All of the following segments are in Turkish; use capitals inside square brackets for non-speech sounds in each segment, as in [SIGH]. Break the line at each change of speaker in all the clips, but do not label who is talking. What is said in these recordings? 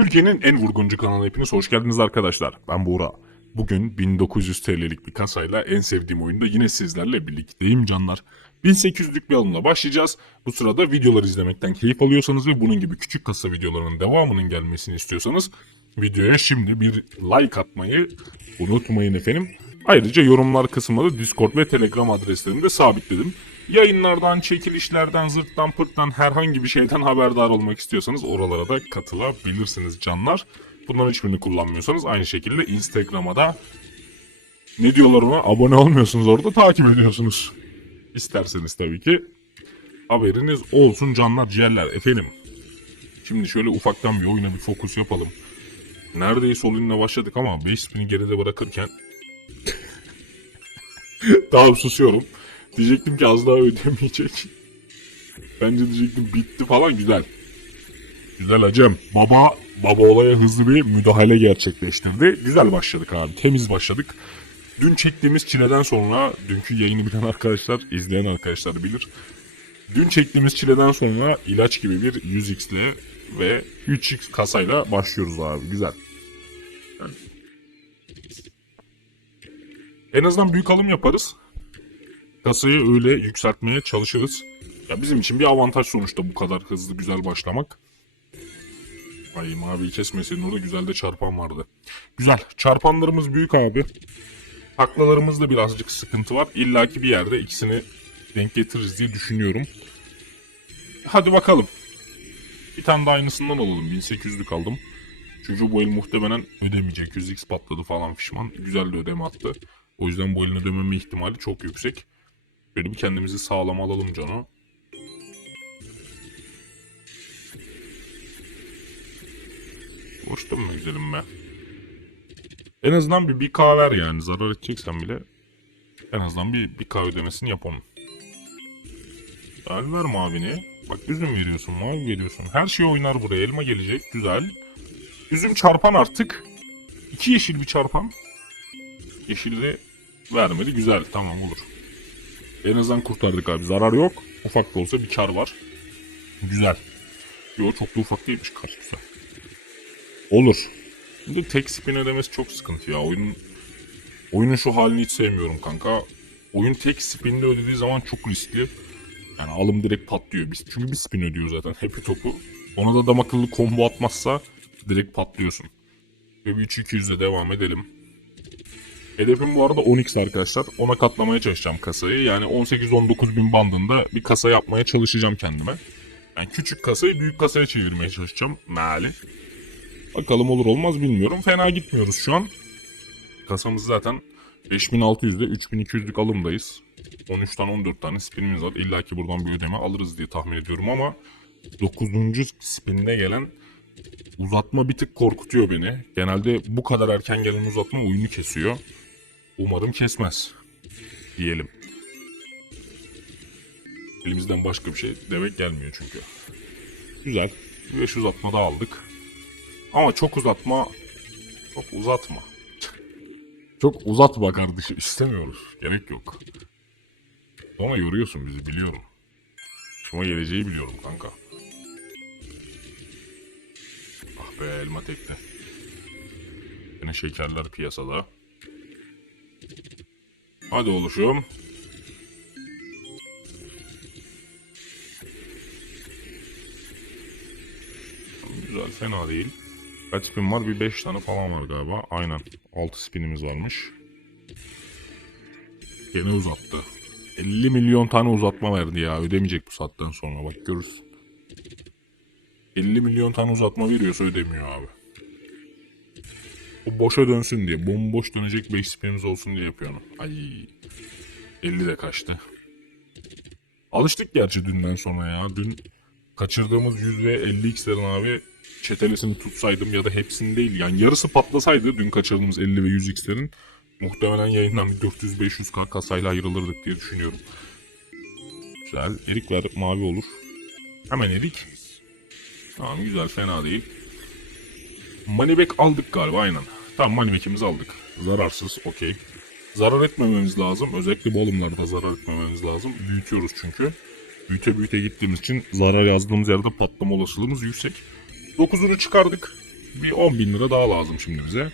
Türkiye'nin en vurguncu kanalı hepiniz hoş geldiniz arkadaşlar. Ben Buğra. Bugün 1900 TL'lik bir kasayla en sevdiğim oyunda yine sizlerle birlikteyim canlar. 1800'lük bir alımla başlayacağız. Bu sırada videoları izlemekten keyif alıyorsanız ve bunun gibi küçük kasa videolarının devamının gelmesini istiyorsanız videoya şimdi bir like atmayı unutmayın efendim. Ayrıca yorumlar kısmında da Discord ve Telegram adreslerimi de sabitledim. Yayınlardan, çekilişlerden, zırttan pırttan herhangi bir şeyden haberdar olmak istiyorsanız oralara da katılabilirsiniz canlar. Bunların hiçbirini kullanmıyorsanız aynı şekilde Instagram'a da ne diyorlar ona abone olmuyorsunuz orada takip ediyorsunuz. İsterseniz tabii ki haberiniz olsun canlar ciğerler efendim. Şimdi şöyle ufaktan bir oyuna bir fokus yapalım. Neredeyse oyunla başladık ama 5 spin'i geride bırakırken [LAUGHS] Tamam susuyorum. Diyecektim ki az daha ödemeyecek. Bence diyecektim bitti falan güzel. Güzel hacım. Baba baba olaya hızlı bir müdahale gerçekleştirdi. Güzel başladık abi. Temiz başladık. Dün çektiğimiz çileden sonra, dünkü yayını bilen arkadaşlar, izleyen arkadaşlar bilir. Dün çektiğimiz çileden sonra ilaç gibi bir 100x ile ve 3x kasayla başlıyoruz abi. Güzel. En azından büyük alım yaparız. Kasayı öyle yükseltmeye çalışırız. Ya bizim için bir avantaj sonuçta bu kadar hızlı güzel başlamak. Ay maviyi kesmeseydin orada güzel de çarpan vardı. Güzel. Çarpanlarımız büyük abi. Taklalarımızda birazcık sıkıntı var. İlla ki bir yerde ikisini denk getiririz diye düşünüyorum. Hadi bakalım. Bir tane daha aynısından alalım. 1800'lük aldım. Çünkü bu el muhtemelen ödemeyecek. 100x patladı falan fişman. Güzel de ödeme attı. O yüzden bu elin ödememe ihtimali çok yüksek. Böyle bir kendimizi sağlam alalım cano. Uçtum mu güzelim be? En azından bir 1K ver yani. Zarar edeceksen bile en azından bir 1K ödemesini yap onun. Al ver mavini. Bak üzüm veriyorsun, mavi veriyorsun. Her şey oynar buraya. Elma gelecek. Güzel. Üzüm çarpan artık. İki yeşil bir çarpan. Yeşilde vermedi. Güzel. Tamam olur. En azından kurtardık abi. Zarar yok. Ufak da olsa bir kar var. Güzel. Yo çok da ufak değilmiş. Kaç güzel. Olur. Şimdi tek spin ödemesi çok sıkıntı ya. Oyunun oyunun şu halini hiç sevmiyorum kanka. Oyun tek spinde ödediği zaman çok riskli. Yani alım direkt patlıyor. Biz çünkü bir spin ödüyor zaten. Happy topu. Ona da dam akıllı combo atmazsa direkt patlıyorsun. Ve bir 3200'le devam edelim. Hedefim bu arada 10x arkadaşlar. Ona katlamaya çalışacağım kasayı. Yani 18-19 bin bandında bir kasa yapmaya çalışacağım kendime. Yani küçük kasayı büyük kasaya çevirmeye çalışacağım. Meali. Bakalım olur olmaz bilmiyorum. Fena gitmiyoruz şu an. Kasamız zaten 5600'de 3200'lük alımdayız. 13 tane 14 tane spinimiz var. İlla ki buradan bir ödeme alırız diye tahmin ediyorum ama 9. spinde gelen uzatma bir tık korkutuyor beni. Genelde bu kadar erken gelen uzatma oyunu kesiyor. Umarım kesmez. Diyelim. Elimizden başka bir şey demek gelmiyor çünkü. Güzel. 5 uzatma da aldık. Ama çok uzatma. Çok uzatma. Çok uzatma kardeşim. İstemiyoruz. Gerek yok. Sonra yoruyorsun bizi biliyorum. Şuma geleceği biliyorum kanka. Ah be elma tekte. Yine şekerler piyasada. Hadi oluşum. Güzel fena değil. Kaç spin var? Bir 5 tane falan var galiba. Aynen. 6 spinimiz varmış. Gene uzattı. 50 milyon tane uzatma verdi ya. Ödemeyecek bu saatten sonra bak görürsün. 50 milyon tane uzatma veriyorsa ödemiyor abi. O boşa dönsün diye. Bomboş dönecek 5 spinimiz olsun diye yapıyor. Ay. 50 de kaçtı. Alıştık gerçi dünden sonra ya. Dün kaçırdığımız 100 ve 50x'lerin abi çetelesini tutsaydım ya da hepsini değil yani yarısı patlasaydı dün kaçırdığımız 50 ve 100x'lerin muhtemelen yayından bir 400-500k kasayla ayrılırdık diye düşünüyorum. Güzel. Erik ver mavi olur. Hemen erik. Tamam güzel fena değil. Moneyback aldık galiba aynen. Tamam moneyback'imizi aldık. Zararsız okey. Zarar etmememiz lazım. Özellikle bu alımlarda zarar etmememiz lazım. Büyütüyoruz çünkü. Büyüte büyüte gittiğimiz için zarar yazdığımız yerde patlama olasılığımız yüksek. 9'unu çıkardık. Bir 10 bin lira daha lazım şimdi bize.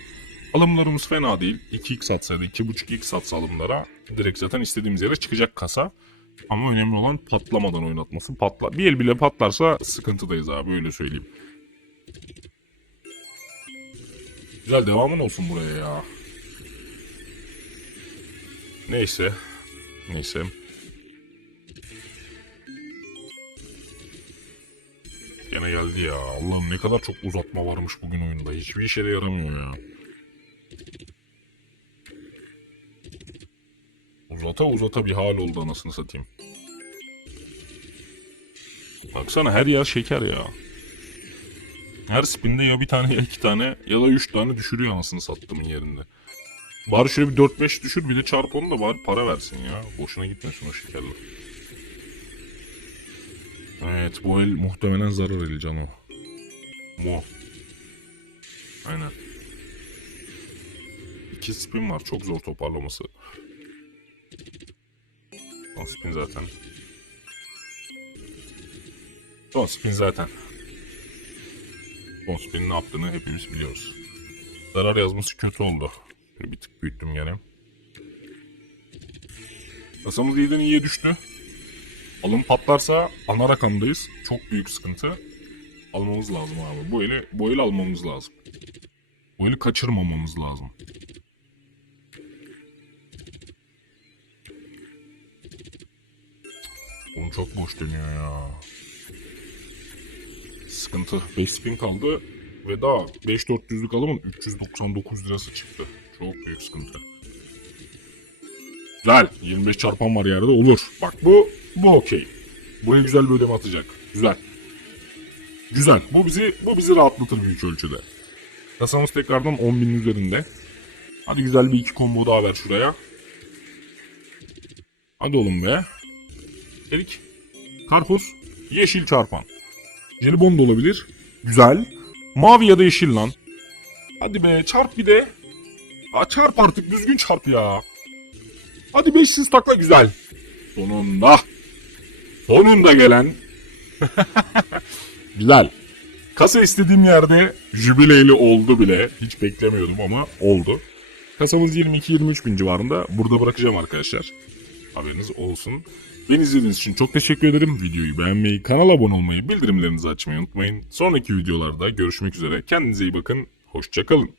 Alımlarımız fena değil. 2x atsa ya da 2.5x atsa alımlara direkt zaten istediğimiz yere çıkacak kasa. Ama önemli olan patlamadan oynatması. Patla bir el bile patlarsa sıkıntıdayız abi öyle söyleyeyim. Güzel devamın olsun buraya ya. Neyse. Neyse. Gene geldi ya. Allah'ım ne kadar çok uzatma varmış bugün oyunda. Hiçbir işe de yaramıyor ya. Uzata uzata bir hal oldu anasını satayım. Baksana her yer şeker ya. Her spinde ya bir tane ya iki tane ya da üç tane düşürüyor anasını sattığımın yerinde. Bari şöyle bir 4-5 düşür bir de çarp onu da bari para versin ya. Boşuna gitmesin o şekerler. Evet bu el muhtemelen zarar eli Cano. Mu. Aynen. İki spin var çok zor toparlaması. Son spin zaten. Son spin zaten. Son spin ne yaptığını hepimiz biliyoruz. Zarar yazması kötü oldu. Şöyle bir tık büyüttüm gene. Kasamız iyiden iyiye düştü. Alım patlarsa ana rakamdayız. Çok büyük sıkıntı. Almamız lazım abi. Bu eli, bu eli almamız lazım. Bu eli kaçırmamamız lazım. Oğlum çok boş dönüyor ya. Sıkıntı. 5 spin kaldı ve daha 5400'lük alımın 399 lirası çıktı. Çok büyük sıkıntı. Güzel. 25 çarpan var yerde olur. Bak bu bu okey. Buraya güzel bir ödeme atacak. Güzel. Güzel. Bu bizi bu bizi rahatlatır büyük ölçüde. Kasamız tekrardan 10.000 üzerinde. Hadi güzel bir iki combo daha ver şuraya. Hadi oğlum be. Erik. Karpuz. Yeşil çarpan. Jelibon da olabilir. Güzel. Mavi ya da yeşil lan. Hadi be çarp bir de. Ha çarp artık düzgün çarp ya. Hadi 500 takla güzel. Sonunda. Sonunda gelen. [LAUGHS] güzel. Kasa istediğim yerde jübileyli oldu bile. Hiç beklemiyordum ama oldu. Kasamız 22-23 bin civarında. Burada bırakacağım arkadaşlar. Haberiniz olsun. Beni izlediğiniz için çok teşekkür ederim. Videoyu beğenmeyi, kanala abone olmayı, bildirimlerinizi açmayı unutmayın. Sonraki videolarda görüşmek üzere. Kendinize iyi bakın. Hoşçakalın.